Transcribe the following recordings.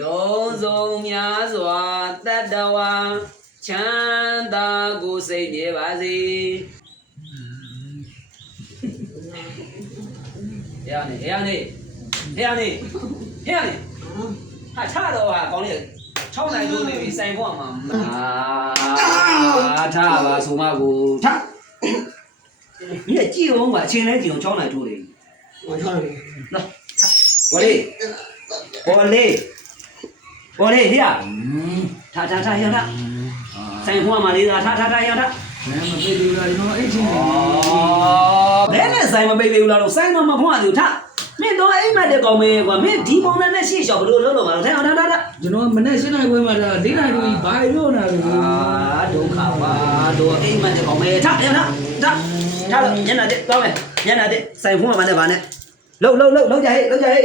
လုံးစုံများစွာတတ္တဝါချမ်းသာကိုစိတ်နေပါစေဟဲ့နေဟာချတော့ဟာကောင်းလေ6နိုင်လို့နေပြီစိုင်ဖို့မှာထားပါဆိုမကိုထား你也记我嘛？前来就招来住的。我操你！那，我嘞呀，他要他，三货嘛的，他要他。咱们背丢了，你说1000。哦，那三嘛背丢了，三嘛碰就他。没到哎嘛的搞没，我没地方那些小不溜溜嘛，他。就那没那现在我嘛的，现在都白肉呢。啊，都看吧，都哎嘛的搞没，他要他。ထားလို့ညနာတဲ့တောင်းမယ်ညနာတဲ့စိုင်ဖုံးမှမနဲ့ဗာနဲ့လုံးကြဟဲ့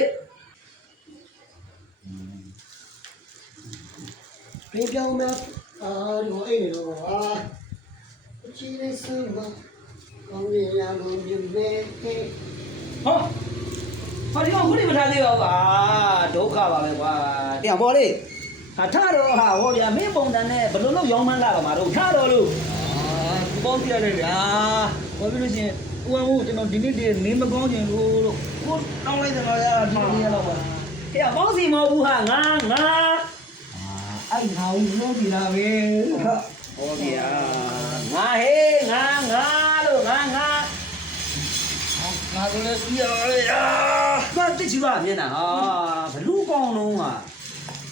别表妹啊，我爱你了啊！我记得什么？光月亮光明媚。ဟောဒီကောင်ခုနေမထားသေးပါဘူးဒုက္ခပါပဲကွာတရားပေါ်လေဟာထားတော့ဟာဟောဗျာမင်းပုံတန်နဲ့ဘယ်လိုလုပ်ရောင်းမှန်းလာတော့မှာတော့ထားတော့လို့ပေါင်းပြရတယ်ဗျာဘာဖြစ်လို့ရှင်ဦးအောင်ကျွန်တော်ဒီနေ့တည်းနေမကောင်းချင်လို့ကိုတောင်းလိုက်တယ်တော့ရတာဒီနေ့တော့ပါဟဲ့ပေါင်းစီမဟုတ်ဘူးဟာငါအဲ့ငါဦးလို့ဒီလာပဲဟောဗျာငါဟေးငါလို့ငါကလည်းစီရရဘာတိချီပါမျက်နှာဟာဘလူးကောင်းလုံးဟာ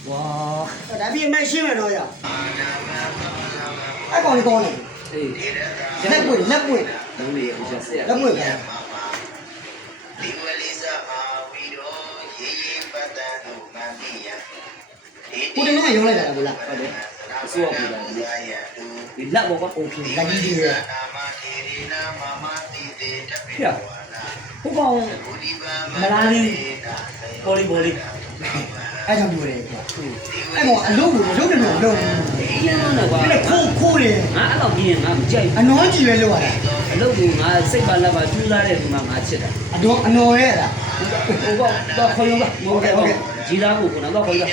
ဝါဒါပြင်းမရှင်းမယ်တော့ရအဲ့ကောင်လေးကောင်းနေအေးလက်ပွင့်လုံးလေးဟိုချက်ဆက်လက်ပွင့်ကဒီဝလိစာဝီရောရေပတ်တန်တို့မန္တိယကိုတင်ကရောလိုက်တာလားဟုတ်တယ်အစိုးရပြည်တာဒီလက်ဘောကโอเคလက်ကြီးကြီးရနာမတိရိနာမမတိတေတပိဝနာဟိုကောင်မလာလေးဘောလီအဲ့ကြောင့်ပြောတယ်ကွာအဲ့ကောင်အလုံးကိုရုပ်တယ်လို့လုံးအေးရမ်းတော့ကွာအဲ့ခိုးတယ်ငါအဲ့တော့ပြင်းငါမကြိုက်အနော်ကြီးပဲလောက်ရတာအလုပ်ကငါစိတ်ပါလက်ပါကျူးလာတဲ့ဒီမှာငါချစ်တာအနော်ရဲ့လားဟိုကတော့ခေါ်ရုံကဟုတ်ကဲ့ဂျီလာကိုကတော့ခေါ်ရုံ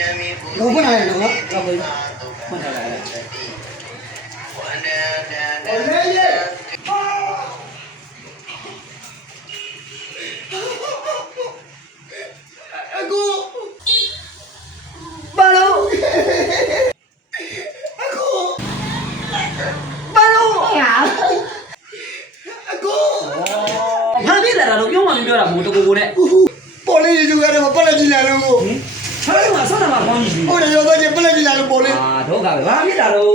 လုံးဖွင့်လာတယ်နော်တော့ခေါ်ရုံဖွင့်ထားတာလေဝန္ဒန္တန္တโอเคရေအကူဘာလို့ညာအကူဘာဖြစ်လာတာလို့ပြောမှမပြောတာမို့တကူနဲ့ပေါ်လေးယူရတယ်မပလက်ကြီးလာလို့ကိုချားမှာဆက်တာမှာကောင်းကြီးဟုတ်တယ်ရောတော့ကျပလက်ကြီးလာလို့ပေါ်လေးဒုက္ခပဲဘာဖြစ်လာလို့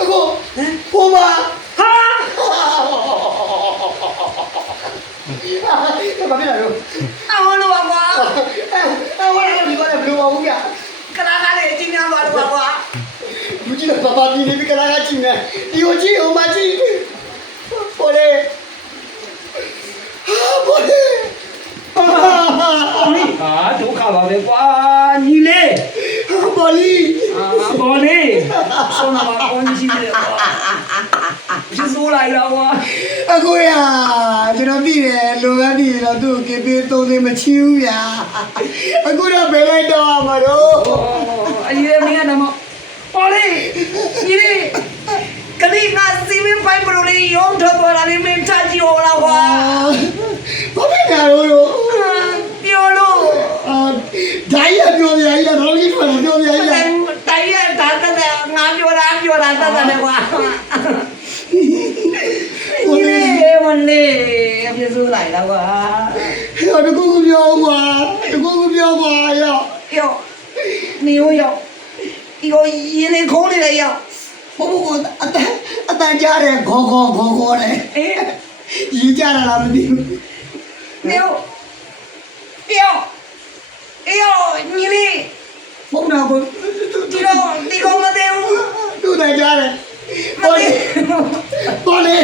အကူဟိုမှာဟာဘာဖြစ်လာလို့အဝလို့ကွာအဝလာဒီကတော့ဘယ်လိုပါဘူးဗျာကလာကားလေးအချင်းများပါတော့ကွာလူကြီးတော့ဘာပြီးနေပြီကလာကကြည့်နေဒီကိုကြည့်ဟိုမှာကြည့်ပေါ်လေပေါ်လေဟာဒုက္ခပါပဲကွာညီလေးပေါ်လီဘောလေးဆုံးမှာကောင်းကြီးတယ်ကွာကျေးဇူးလိုက်တော့ကွာအကူရကျွန်တော်သိတယ်လိုပဲသိတယ်တော့သူ့ကိုကေပေးသုံးသိမချီးဘူးဗျာအခုတော့ဘယ်လိုက်တော့မှာတော့အရေးမင်းကတော့ပေါ်လေးညီလေးကလေးငါစီမင်းပိုင်ပရိုလေးရုံးထွက်သွားတာလေးမင်းချကြည့်ဟောလားကွာဘာဖြစ်ကြလို့ပြောလို့ဒိုင်းရပြောပြရည်တော့ကြီးထွက်ပြောပြရည်တိုင်းရတာတဲ့ငါပြောတာတဲ့ကွာညီလေးမလေးအပြည့်စုံလိုက်တော့ကွာဟိုတကူပြောကွာတကူပြောကွာယောနေရောဒီကိုရင်းနေခေါ်နေတယ်ယောဘိုးအတန်ကြားတယ်ခေါ်တယ်အေးရေးကြတာလားမသိဘူးနေယောညီလေးဘုံတော်ကိုဒီကောင်မသေးဘူးသူ့တန်ကြားတယ်ပေါ်လေ